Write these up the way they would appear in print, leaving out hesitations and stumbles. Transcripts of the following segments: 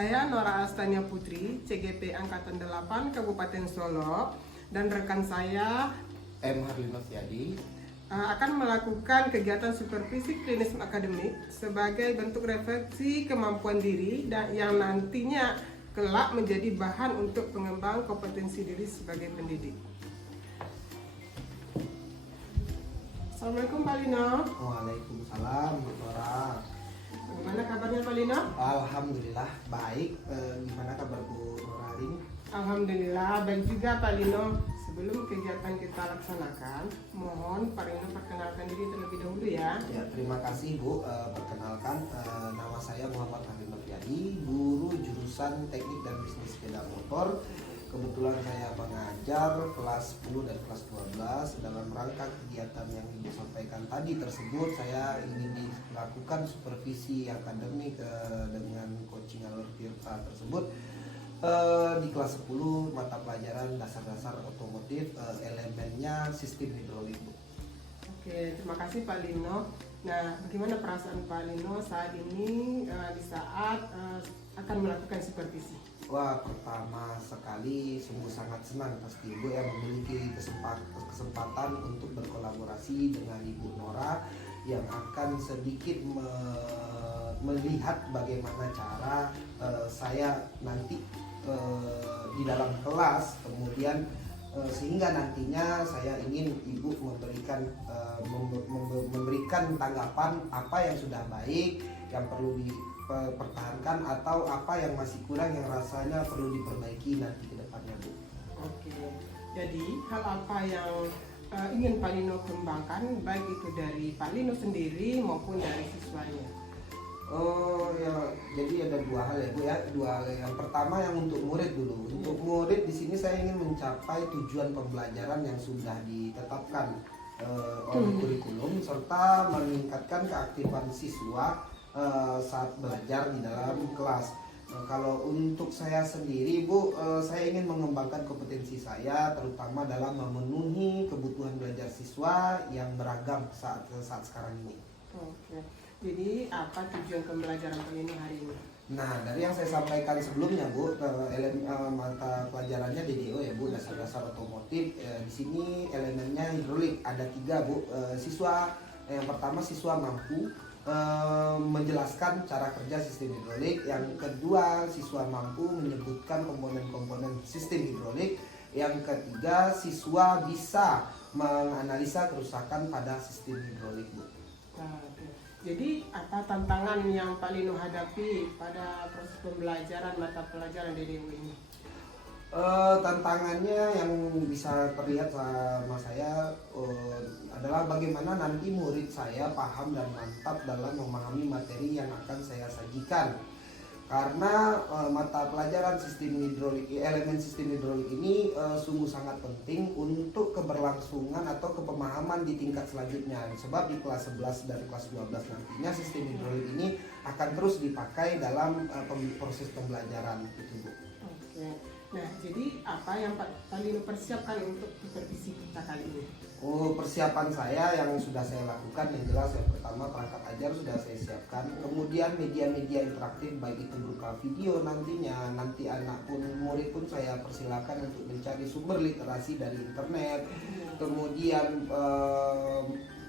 Saya Nora Astania Putri, CGP Angkatan 8 Kabupaten Solo, dan rekan saya M. Harlino Fiadi akan melakukan kegiatan supervisi klinis akademik sebagai bentuk refleksi kemampuan diri dan yang nantinya kelak menjadi bahan untuk pengembangan kompetensi diri sebagai pendidik. Assalamualaikum Pak Lino. Waalaikumsalam, Bu Nora. Bagaimana kabarnya Pak Lino? Alhamdulillah baik. Gimana kabar Bu Nora hari ini? Alhamdulillah baik juga Pak Lino. Sebelum kegiatan kita laksanakan, mohon Pak Lino perkenalkan diri terlebih dahulu ya. Ya, terima kasih Bu. Perkenalkan, nama saya Muhammad Harlino Fiadi, guru jurusan Teknik dan Bisnis Sepeda Motor. Kebetulan saya mengajar kelas 10 dan kelas 12. Dalam rangka kegiatan yang Ibu sampaikan tadi tersebut, saya ingin dilakukan supervisi akademik dengan coaching alur Tirta tersebut di kelas 10 mata pelajaran dasar-dasar otomotif, elemennya sistem hidrolik. Oke, terima kasih Pak Lino. Nah, bagaimana perasaan Pak Lino saat ini di saat akan melakukan supervisi? Wah, pertama sekali sungguh sangat senang pasti Ibu yang memiliki kesempatan untuk berkolaborasi dengan Ibu Nora yang akan sedikit melihat bagaimana cara saya nanti di dalam kelas, kemudian sehingga nantinya saya ingin Ibu memberikan tanggapan apa yang sudah baik, yang perlu dipertahankan, atau apa yang masih kurang yang rasanya perlu diperbaiki nanti ke depannya, Bu. Oke, jadi hal apa yang ingin Pak Lino kembangkan, baik itu dari Pak Lino sendiri maupun dari siswanya? Oh ya, jadi ada dua hal ya Bu ya. Dua hal. Yang pertama yang untuk murid dulu. Untuk murid di sini saya ingin mencapai tujuan pembelajaran yang sudah ditetapkan oleh kurikulum, serta meningkatkan keaktifan siswa saat belajar di dalam kelas. Kalau untuk saya sendiri Bu, saya ingin mengembangkan kompetensi saya terutama dalam memenuhi kebutuhan belajar siswa yang beragam saat sekarang ini. Oke, jadi apa tujuan pembelajaran Pak Lino hari ini? Nah, dari yang saya sampaikan sebelumnya Bu, mata pelajarannya DDO ya Bu, dasar-dasar otomotif. Di sini elemennya hidrolik ada 3 Bu. Siswa yang pertama siswa mampu menjelaskan cara kerja sistem hidrolik. Yang kedua, siswa mampu menyebutkan komponen-komponen sistem hidrolik. Yang ketiga, siswa bisa menganalisa kerusakan pada sistem hidrolik, Bu. Nah, jadi apa tantangan yang Pak Lino hadapi pada proses pembelajaran mata pelajaran DDW ini? Tantangannya yang bisa terlihat sama saya adalah bagaimana nanti murid saya paham dan mantap dalam memahami materi yang akan saya sajikan. Karena mata pelajaran sistem hidrolik, elemen sistem hidrolik ini sungguh sangat penting untuk keberlangsungan atau kepemahaman di tingkat selanjutnya. Sebab di kelas 11 dan kelas 12 nantinya sistem hidrolik ini akan terus dipakai dalam proses pembelajaran itu, Bu. Oke. Nah, jadi apa yang Pak Lino persiapkan untuk supervisi kita kali ini? Oh, persiapan saya yang sudah saya lakukan yang jelas yang pertama perangkat ajar sudah saya siapkan, kemudian media-media interaktif baik itu berupa video nantinya, nanti anak pun murid pun saya persilakan untuk mencari sumber literasi dari internet, kemudian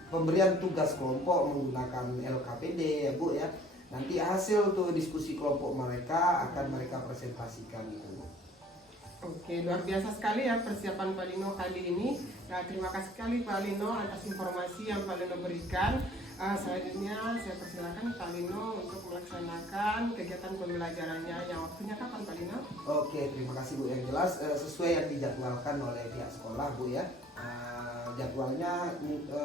pemberian tugas kelompok menggunakan LKPD ya Bu ya. Nanti hasil tuh diskusi kelompok mereka akan mereka presentasikan gitu. Oke, luar biasa sekali ya persiapan Pak Lino kali ini. Nah, terima kasih sekali Pak Lino atas informasi yang Pak Lino berikan. Selanjutnya saya persilakan Pak Lino untuk melaksanakan kegiatan pembelajarannya. Yang waktunya kapan Pak Lino? Oke, terima kasih Bu. Yang jelas sesuai yang dijadwalkan oleh pihak sekolah Bu ya. Jadwalnya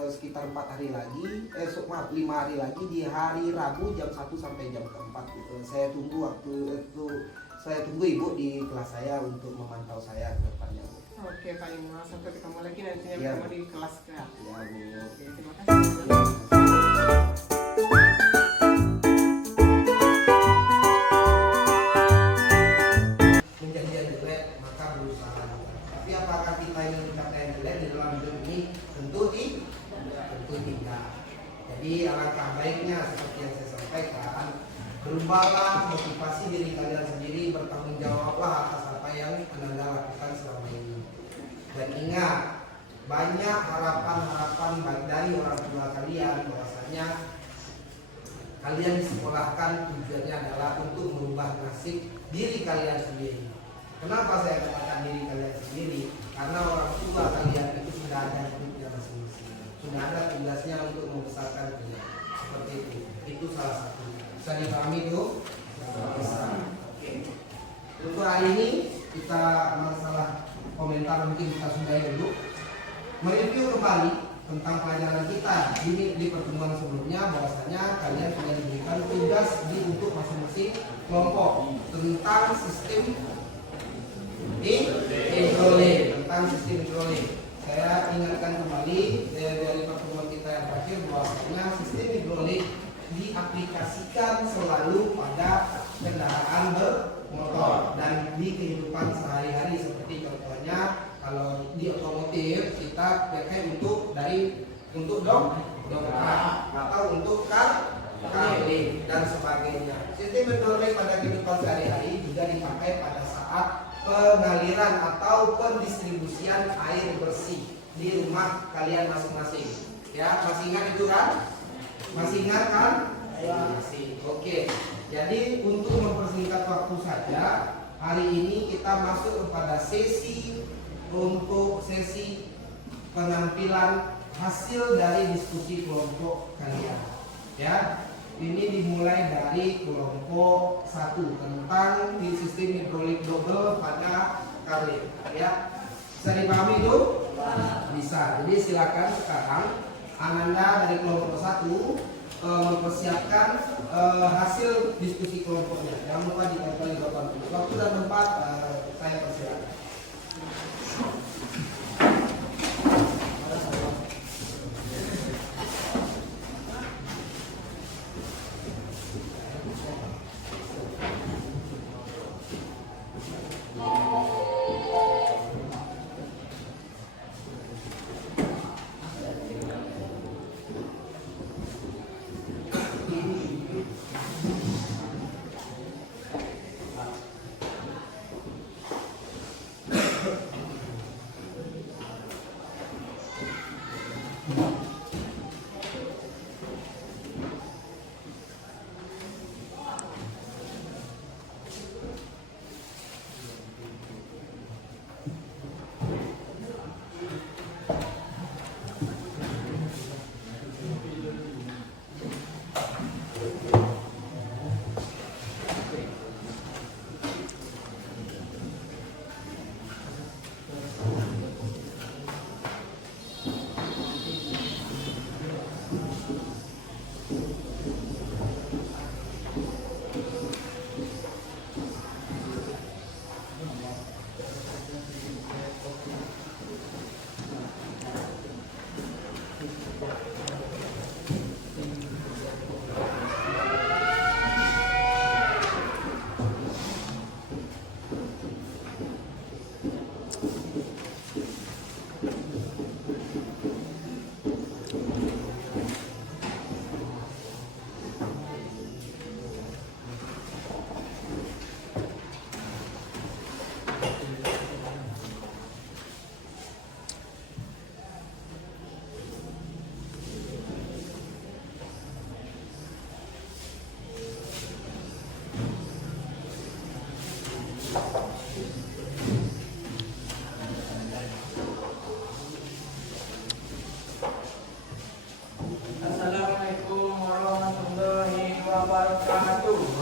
sekitar 4 hari lagi, 5 hari lagi di hari Rabu jam 1 sampai jam 4. Saya tunggu waktu itu. Saya tunggu Ibu di kelas saya untuk memantau saya ke depannya, Bu. Oke Pak Lino, sampai ketemu lagi nantinya Ya, bersama di kelas ya. Ya, Bu. Oke, terima kasih. Menjadi yang jelek maka berusaha. Tapi apakah kita ingin mencapai yang jelek di dalam hidup ini? Tentu tidak. Jadi alangkah baiknya seperti yang saya sampaikan, Berubahlah, motivasi diri kalian sendiri, bertanggung jawablah atas apa yang Anda lakukan selama ini. Dan ingat, banyak harapan-harapan baik dari orang tua kalian bahwasanya kalian disekolahkan tujuannya adalah untuk merubah nasib diri kalian sendiri. Kenapa saya katakan diri kalian sendiri? Karena orang tua kalian itu sudah ada hidupnya masing-masing, sudah ada tugasnya untuk membesarkan kalian. Seperti itu. Itu salah satu. Bisa dipahami itu? Bisa. Oke. Untuk hari ini kita masalah komentar mungkin kita sudahi dulu. Mereview kembali tentang pelajaran kita di pertemuan sebelumnya bahwasanya kalian sudah diberikan tugas untuk masing-masing kelompok tentang sistem hidrolik. Saya ingatkan kembali dari pertemuan kita yang terakhir bahwasanya sistem hidrolik diaplikasikan selalu pada kendaraan bermotor dan di kehidupan sehari-hari, seperti contohnya kalau di otomotif kita pakai untuk dongkrak atau untuk kabel dan sebagainya. Sistem hidrolik pada kehidupan sehari-hari juga dipakai pada saat pengaliran atau pendistribusian air bersih di rumah kalian masing-masing. Ya, masih ingat itu kan? Masih ingat kan? Masih. Oke. Jadi untuk mempersingkat waktu saja, hari ini kita masuk kepada sesi penampilan hasil dari diskusi kelompok kalian. Ya. Ini dimulai dari kelompok 1 tentang sistem hidrolik double pada kabel. Ya, bisa dipahami itu? Bisa. Jadi silakan sekarang Ananda dari kelompok 1 mempersiapkan hasil diskusi kelompoknya. Jangan lupa ditempel di papan tulis. Waktu dan tempat saya persilakan.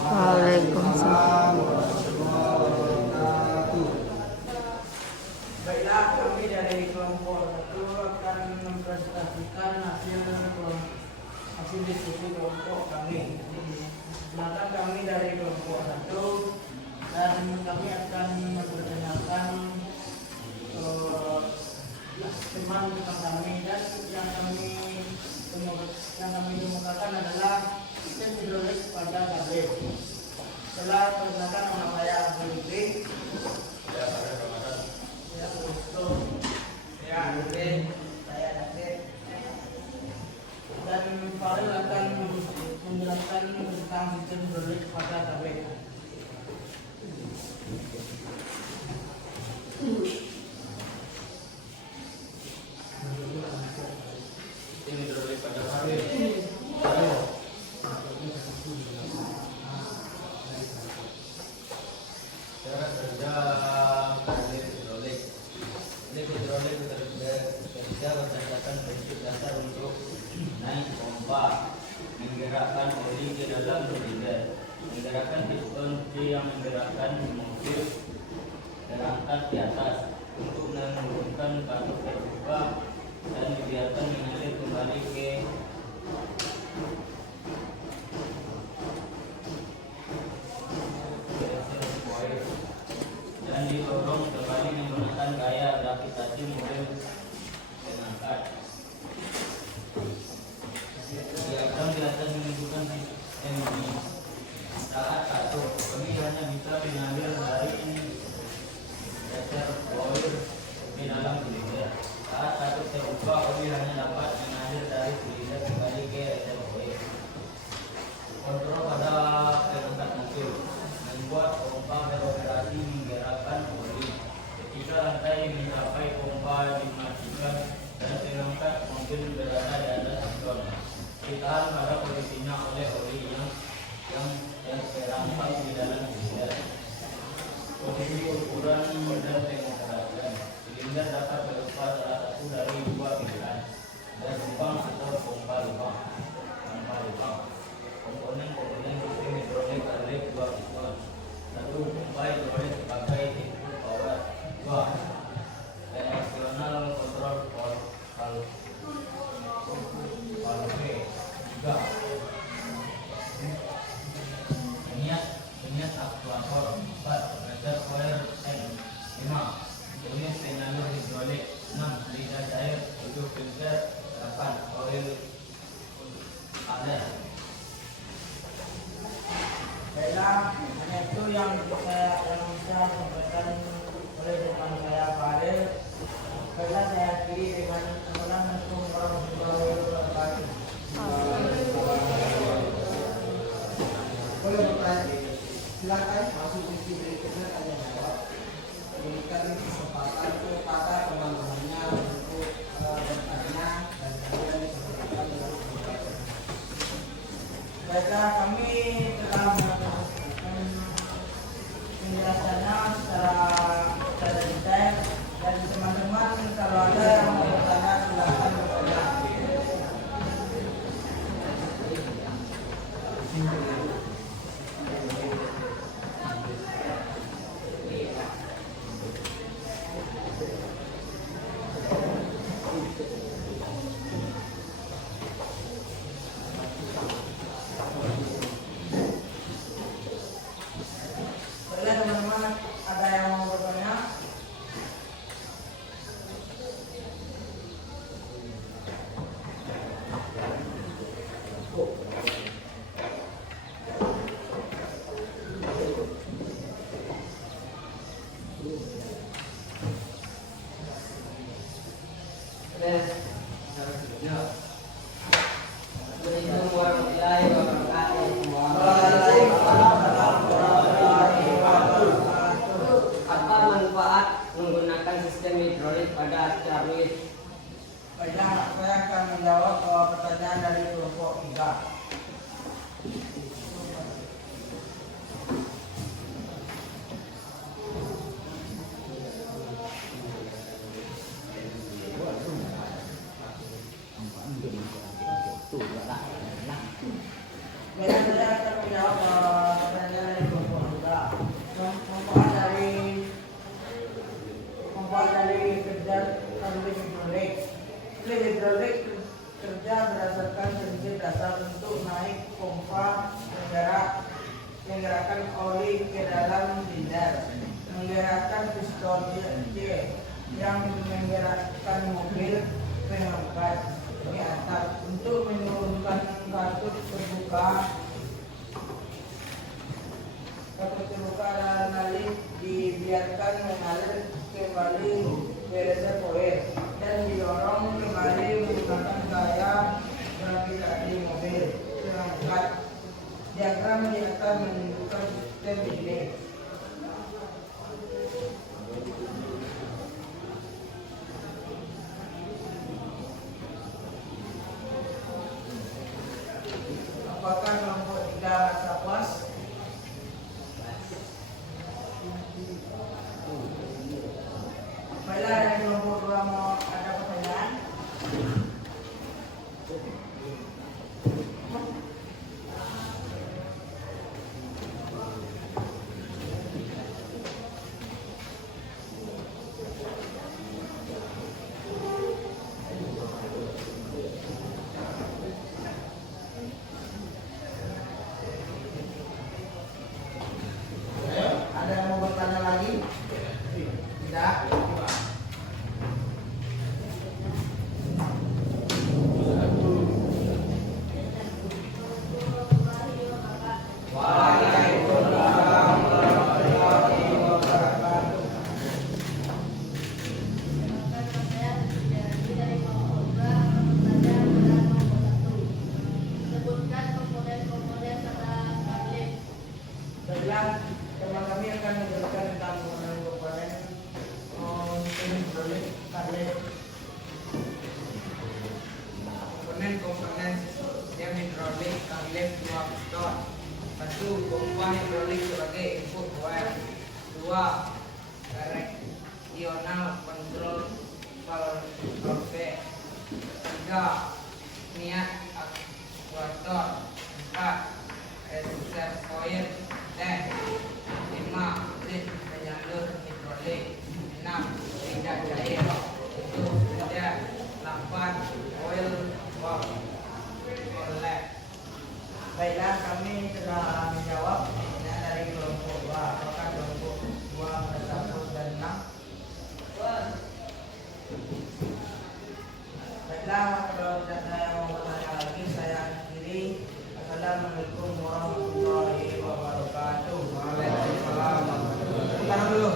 Waalaikumsalam. Baiklah, kami dari kelompok 1 akan mempresentasikan hasil diskusi kelompok kami. Silakan kami dari kelompok 1 dan kami akan memperkenalkan teman tentang kami, dan yang kami kemukakan adalah sistem hidrolik pada kabel. Setelah perkenalkan, nama saya Abdul Fikri. Ya, untuk ya, saya David. Dan Farel akan menjelaskan tentang sistem hidrolik pada tablet. Hidrolik pada tablet. Cara kerja karbit hidrolik. Hidrolik bekerja berdasarkan prinsip dasar untuk naik pompa, menggerakkan oli ke dalam silinder, menggerakkan piston yang menggerakkan mobil terangkat di atas untuk menurunkan katup terbuka dan dibiarkan mengalir kembali ke reservoir dan didorong kembali menggunakan gaya gravitasi mobil terangkat. Diagram di atas menunjukkan sistem ini. Saat satu, kami hanya bisa mengalir dari reservoir ke dalam silinder. Saat satu terbuka, kami hanya dapat mengalir dari silinder kembali ke reservoir. Kontrol pada perangkat mobil membuat pompa beroperasi menggerakkan oli. Ketika lantai mencapai pompa dimatikan dan perangkat mobil berada di atas piston. Ditahan pada posisinya oleh oli yang terperangkap di dalam silinder. Posisi ukuran dan pengoperasian silinder dapat berupa salah satu dari dua pilihan, ada lubang atau pompa lubang. Komponen sistem hidrolik adalah dua piston. Satu, pompa hidrolik sebagai input power. Dua, external control valve. Tiga, penyias aktuator. Empat, reservoir tank. Lima, unit penyalur hidrolik. Enam, lidah cair. Tujuh, filter. Delapan, oil aler. Baiklah, hanya itu yang bisa disampaikan oleh teman saya Pak Adel. Baiklah, saya akhiri dengan Assalamualaikum warahmatullahi wabarakatuh. Boleh bertanya? Silakan masuk sesi berikutnya tanya jawab. Berikan kesempatan kepada teman-temannya untuk bertanya dan kemudian diperhatikan dengan berbagai. Baiklah, kami telah melakukan penjelasannya secara detail dan teman-teman kalau ada yang mau bertanya silakan bertanya. Baiklah teman-teman, ada yang mau bertanya? Assalamualaikum warahmatullahi wabarakatuh. Apa manfaat menggunakan sistem hidrolik pada Charlie? Baiklah, saya akan menjawab pertanyaan dari kelompok 3. Baiklah, saya akan menjawab pertanyaan dari kelompok 3. Manfaat dari kerja karbit hidrolik. Hidrolik kerja berdasarkan prinsip dasar untuk naik pompa menggerakkan oli ke dalam silinder, menggerakkan piston yang menggerakkan mobil pengangkat di atas untuk menurunkan katup terbuka dan lalu dibiarkan mengalir kembali ke reservoir dan didorong kembali menggunakan gaya gravitasi mobil pengangkat. Diagram di atas akan menunjukkan sistem ini. Apakah kelompok 3 rasa puas? Baiklah, yang kelompok 2 mau ada pertanyaan? Ada yang mau bertanya lagi? Tidak. Waalaikumsalam warahmatullahi wabarakatuh. Baiklah, teman kami akan menjelaskan tentang komponen hidrolik karlet. Komponen sistem hidrolik karlet 2 piston. 1. Pompa hidrolik sebagai input wire. 2. Directional control valve. 3. Niat aktuator. 4. Reservoir dan 5. Lid penyalur hidrolik. 6. Tidak cair. 7. Tidak. 8. Oil valve. Oleh. Baiklah, kami telah menjawab pertanyaan dari kelompok 2. Apakah kelompok 2 merasa puas dan menang? Baiklah, kalau tidak ada yang mau bertanya lagi, saya akhiri. Assalamualaikum warahmatullahi wabarakatuh. Waalaikumsalam warahmatullahi wabarakatuh. Tahan dulu.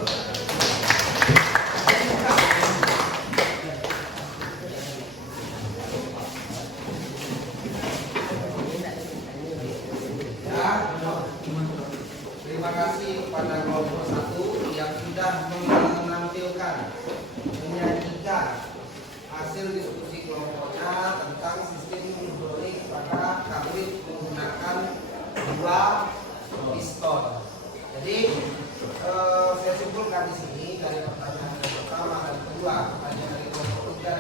Ya, terima kasih kepada kelompok 1 yang sudah menampilkan menyajikan hasil diskusi kelompoknya tentang sistem hidrolik pada karlit menggunakan 2 piston. Jadi saya simpulkan di sini dari pertanyaan yang pertama dan kedua, pertanyaan dari kelompok 3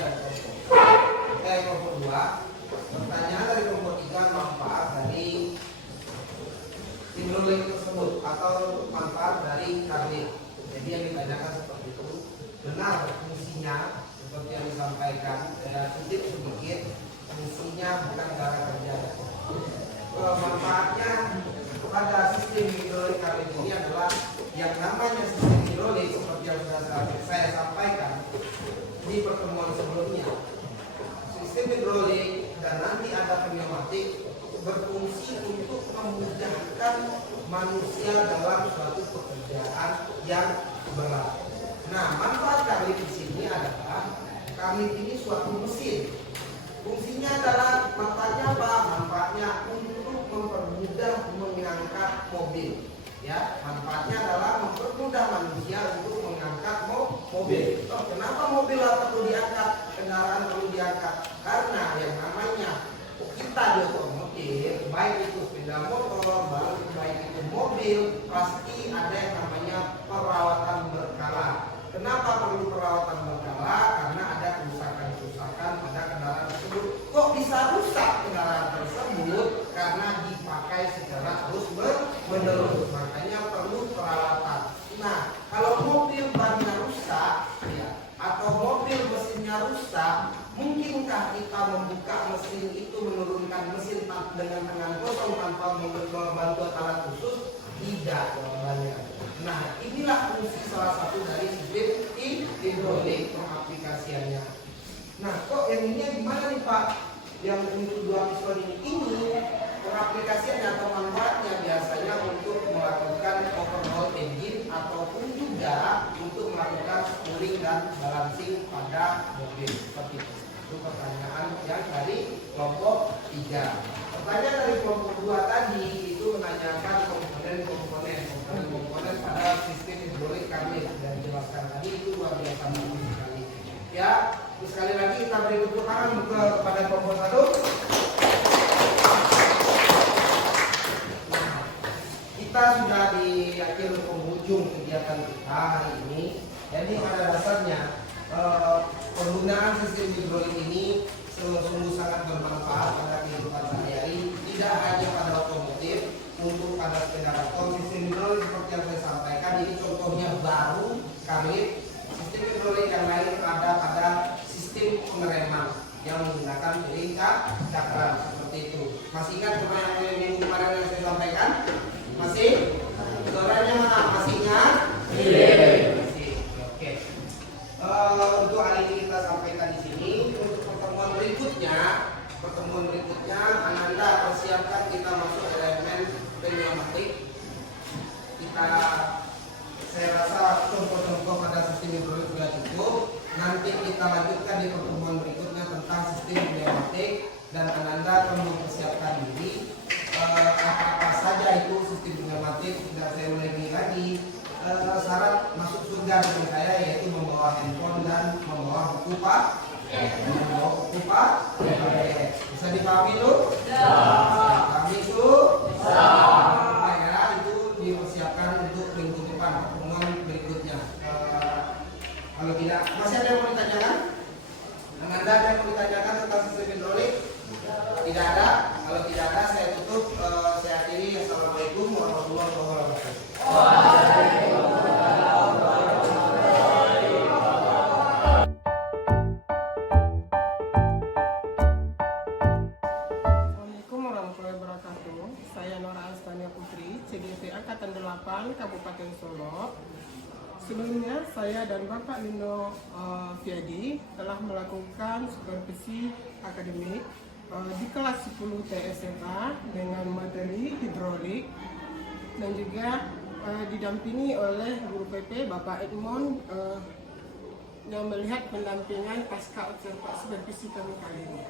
dan kelompok 2. Pertanyaan dari kelompok 3 manfaat dari hidrolik tersebut atau manfaat dari karlit. Jadi yang ditanyakan seperti itu, benar fungsinya seperti yang disampaikan, saya kutip sedikit, fungsinya bukan cara kerja. Manfaatnya pada sistem hidrolik karlit ini adalah yang namanya sistem hidrolik seperti yang sudah saya sampaikan di pertemuan sebelumnya. Sistem hidrolik dan nanti ada pneumatik berfungsi untuk memudahkan manusia dalam suatu pekerjaan yang berat. Nah, manfaat karlit di sini adalah karlit ini suatu mesin. Fungsinya adalah manfaatnya untuk mempermudah mengangkat mobil. Ya, manfaatnya adalah mempermudah manusia untuk mengangkat mobil. Oh, kenapa mobil perlu diangkat? Kendaraan perlu diangkat karena yang namanya kita di otomotif, baik itu sepeda motor, baik itu mobil, pasti ada yang namanya perawatan berkala. Kenapa perlu perawatan berkala? Karena ada kerusakan-kerusakan pada kendaraan tersebut. Kok bisa rusak kendaraan tersebut? Karena dipakai secara terus-menerus. Makanya perlu perawatan. Nah, kalau mobil bannya rusak, ya, atau mobil mesinnya rusak, mungkinkah kita membuka mesin itu, menurunkan mesin dengan tangan kosong tanpa membantu alat khusus? Tidak, jawabannya. Nah, inilah fungsi salah satu dari sistem hidrolik pengaplikasiannya. Nah, kok yang ini gimana nih Pak? Yang untuk 2 piston ini pengaplikasiannya atau manfaatnya biasanya untuk melakukan overhaul engine ataupun juga untuk melakukan cooling dan balancing pada mobil seperti itu. Itu pertanyaan yang dari kelompok 3. Pertanyaan dari kelompok 2 tadi itu menanyakan tangan kepada kelompok 1. Nah, kita sudah di akhir penghujung kegiatan kita hari ini. Jadi pada dasarnya penggunaan sistem hidrolik ini sungguh sangat bermanfaat pada kehidupan sehari-hari, tidak hanya pada otomotif, untuk pada sepeda motor. Sistem hidrolik seperti yang saya sampaikan ini contohnya baru kami. Sistem hidrolik yang lain ada pada sistem pengereman yang menggunakan pelingkar cakram seperti itu. Masih ingat cuma yang minggu kemarin yang saya sampaikan? Masih? Suaranya mana? Masih ingat? Masih. Oke. Untuk hari ini kita sampaikan di sini. Untuk pertemuan berikutnya Ananda persiapkan kita masuk elemen pneumatik. Saya rasa contoh-contoh pada sistem hidrolik sudah cukup. Nanti kita lanjutkan di pertemuan berikutnya tentang sistem pneumatik dan Ananda akan mempersiapkan diri apa saja itu sistem pneumatik. Tidak saya ulangi lagi. Syarat masuk surga dengan saya yaitu membawa handphone dan membawa buku Pak. Bisa dipahami itu? Kami itu? Ya, itu dipersiapkan untuk minggu depan pertemuan berikutnya. Kalau tidak, masih ada yang mau ditanyakan? Anda ada yang mau ditanyakan tentang sistem hidrolik? Tidak ada. Kalau tidak ada, saya tutup. Saya akhiri. Assalamualaikum warahmatullahi wabarakatuh. Assalamualaikum warahmatullahi wabarakatuh. Saya Nora Astania Putri, CGT Angkatan 8 Kabupaten Solo. Sebelumnya saya dan Bapak Lino Fiadi telah melakukan supervisi akademik di kelas 10 TSMA dengan materi hidrolik dan juga didampingi oleh guru PP Bapak Edmond yang melihat pendampingan pasca observasi supervisi kami kali ini.